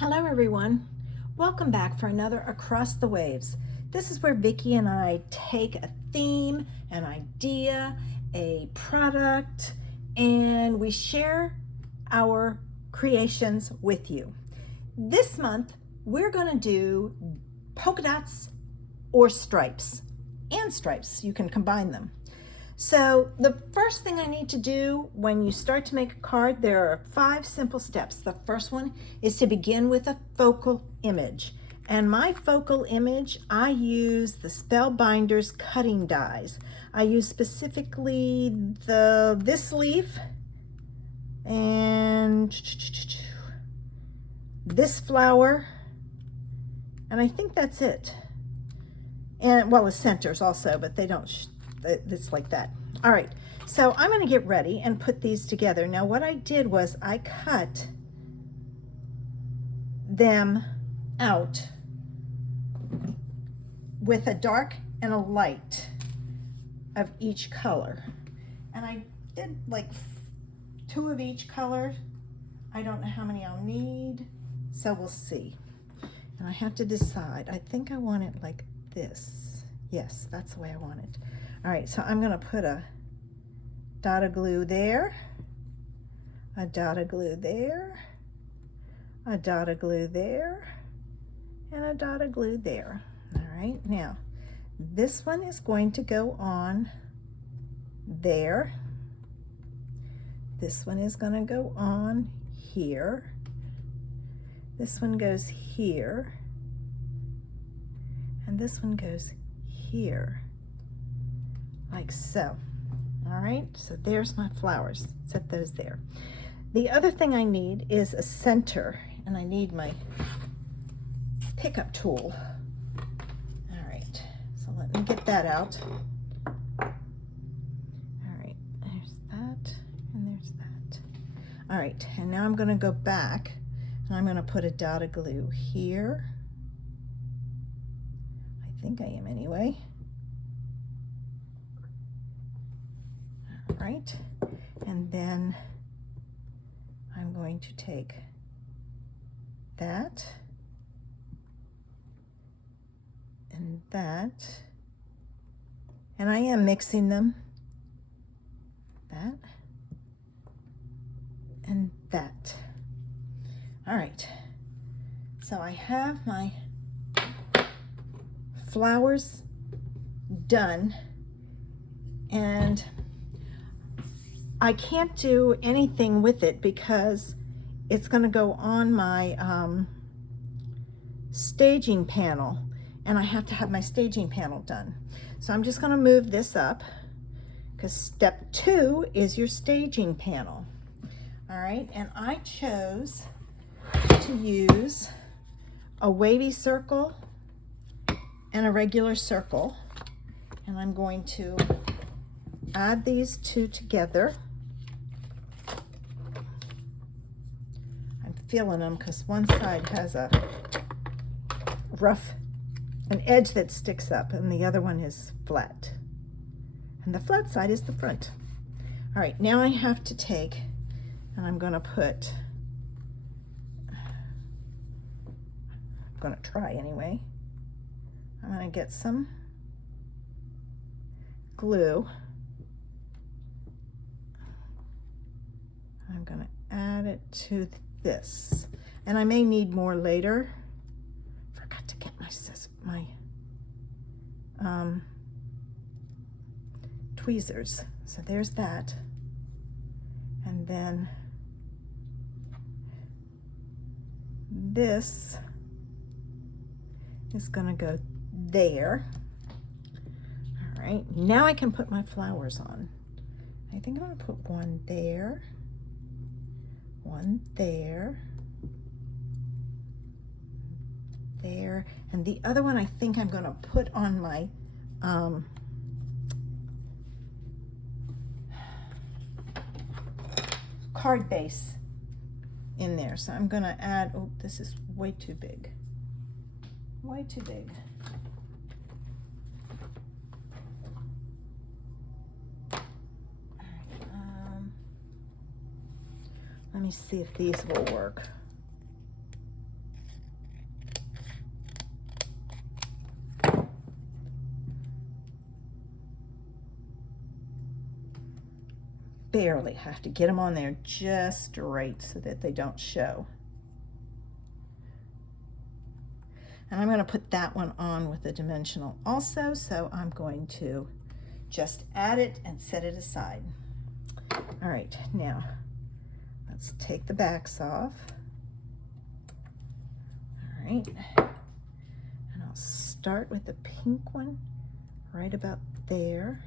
Hello everyone, welcome back for another Across the Waves. This is where Vicki and I take a theme, an idea, a product, and we share our creations with you. This month we're going to do polka dots or stripes, and stripes, you can combine them. So the first thing I need to do when you start to make a card, there are 5 simple steps. The first one is to begin with a focal image. And my focal image, I use the Spellbinders cutting dies. I use specifically this leaf and this flower, and I think that's it. And well, the centers also, but they don't, it's like that. All right, so I'm going to get ready and put these together. Now what I did was I cut them out with a dark and a light of each color. And I did like 2 of each color. I don't know how many I'll need, so we'll see. And I have to decide. I think I want it like this. Yes, that's the way I want it. All right, so I'm going to put a dot of glue there, a dot of glue there, a dot of glue there, and a dot of glue there. All right, now this one is going to go on there. This one is going to go on here. This one goes here. And this one goes here. Like so. All right, so there's my flowers. Set those there. The other thing I need is a center, and I need my pickup tool. All right, so let me get that out. All right, there's that, and there's that. All right, and now I'm going to go back, and I'm going to put a dot of glue here. I think I am anyway. Right, and then I'm going to take that and that, and I am mixing them, that and that. All right, so I have my flowers done, and I can't do anything with it because it's going to go on my staging panel, and I have to have my staging panel done. So I'm just going to move this up because step 2 is your staging panel. All right, and I chose to use a wavy circle and a regular circle, and I'm going to add these 2 together. Feeling them because one side has an edge that sticks up, and the other one is flat, and the flat side is the front. All right, now I have to take, and I'm going to put, I'm going to try anyway. I'm going to get some glue. I'm going to add it to this, and I may need more later. Forgot to get my tweezers. So there's that, and then this is gonna go there. All right, now I can put my flowers on. I think I'm gonna put one there, one there, there, and the other one I think I'm going to put on my card base in there. So I'm going to add, oh, this is way too big, way too big. Let me see if these will work. barely have to get them on there just right so that they don't show. And I'm going to put that one on with a dimensional also, so I'm going to just add it and set it aside. All right, now let's take the backs off. All right, and I'll start with the pink one right about there.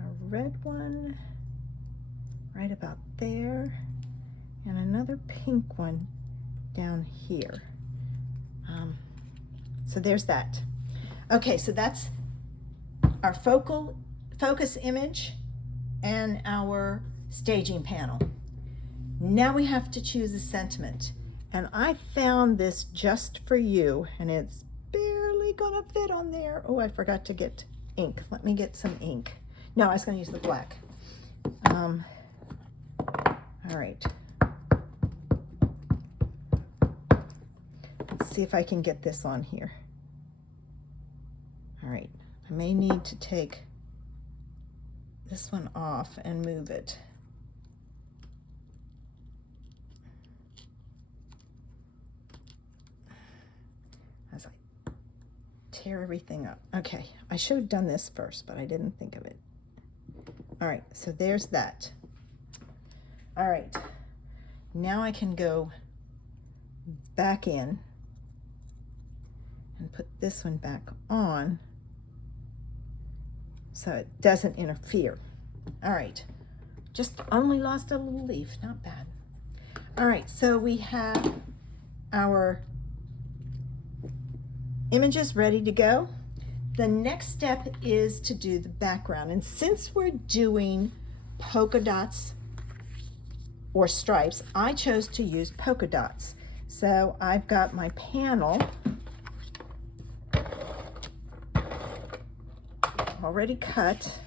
A red one right about there, and another pink one down here. So there's that. Okay, so that's our focus image and our staging panel. Now we have to choose a sentiment, and I found this just for you, and it's barely gonna fit on there. Oh, I forgot to get ink. Let me get some ink. No, I was gonna use the black. All right. Let's see if I can get this on here. All right, I may need to take this one off and move it. As I tear everything up. Okay, I should have done this first, but I didn't think of it. All right, so there's that. All right, now I can go back in and put this one back on so it doesn't interfere. All right, just only lost a little leaf, not bad. All right, so we have our images ready to go. The next step is to do the background, and since we're doing polka dots or stripes, I chose to use polka dots. So I've got my panel already cut.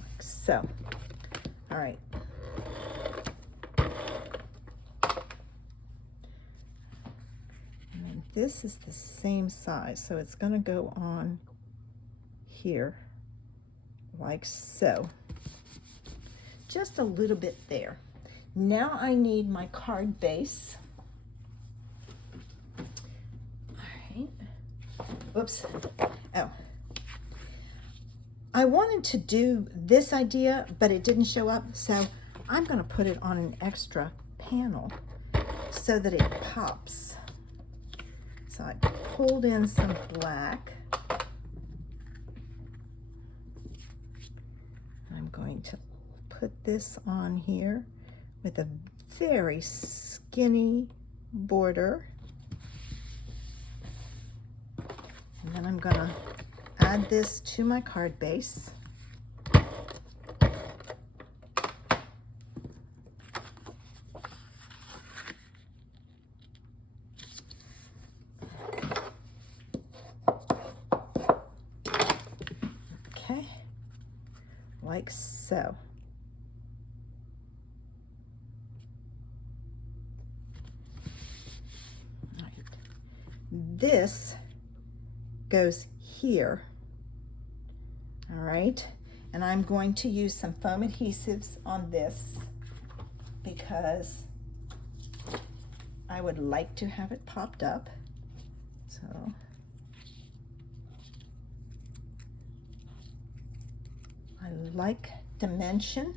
Like so. All right. And then this is the same size, so it's going to go on here like so. Just a little bit there. Now I need my card base. Oops. Oh. I wanted to do this idea, but it didn't show up, so I'm going to put it on an extra panel so that it pops. So I pulled in some black. I'm going to put this on here with a very skinny border. And then I'm gonna add this to my card base. Okay, like so. All right. This goes here. All right, and I'm going to use some foam adhesives on this because I would like to have it popped up. So I like dimension,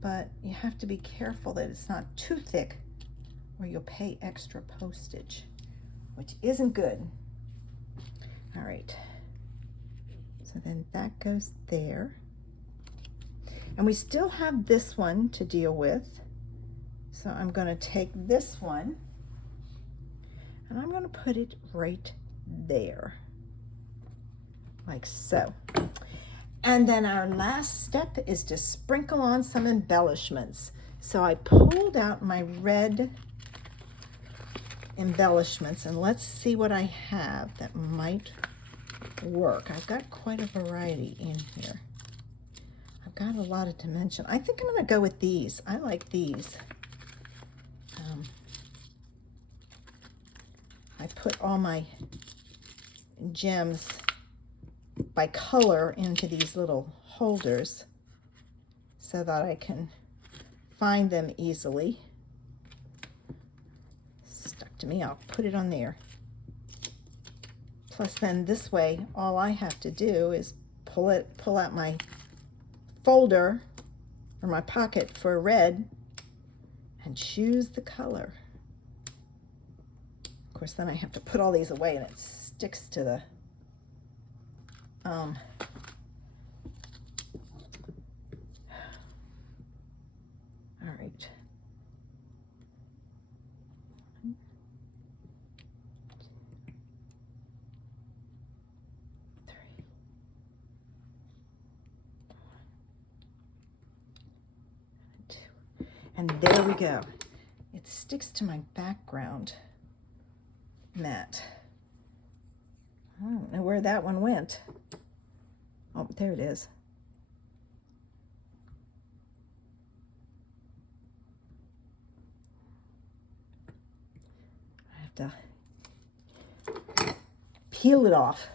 but you have to be careful that it's not too thick or you'll pay extra postage, which isn't good. All right, so then that goes there. And we still have this one to deal with. So I'm gonna take this one and I'm gonna put it right there, like so. And then our last step is to sprinkle on some embellishments. So I pulled out my red embellishments, and let's see what I have that might work. I've got quite a variety in here. I've got a lot of dimension. I think I'm going to go with these. I like these. I put all my gems by color into these little holders so that I can find them easily. Stuck to me, I'll put it on there. Plus then this way, all I have to do is pull out my folder or my pocket for red and choose the color. Of course, then I have to put all these away and it sticks to the all right. And there we go. It sticks to my background mat. I don't know where that one went. Oh, there it is. I have to peel it off.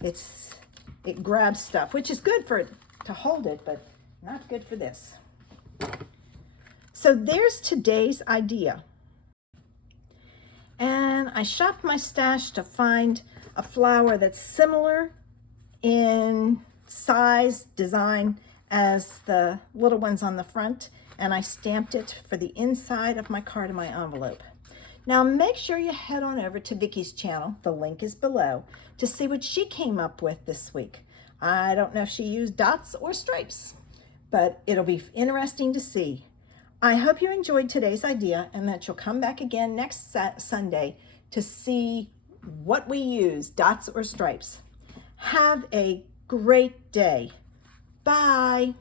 It grabs stuff, which is good for it to hold it, but not good for this. So there's today's idea. And I shopped my stash to find a flower that's similar in size, design as the little ones on the front, and I stamped it for the inside of my card in my envelope. Now make sure you head on over to Vicky's channel, the link is below, to see what she came up with this week. I don't know if she used dots or stripes, but it'll be interesting to see. I hope you enjoyed today's idea and that you'll come back again next Sunday to see what we use, dots or stripes. Have a great day. Bye.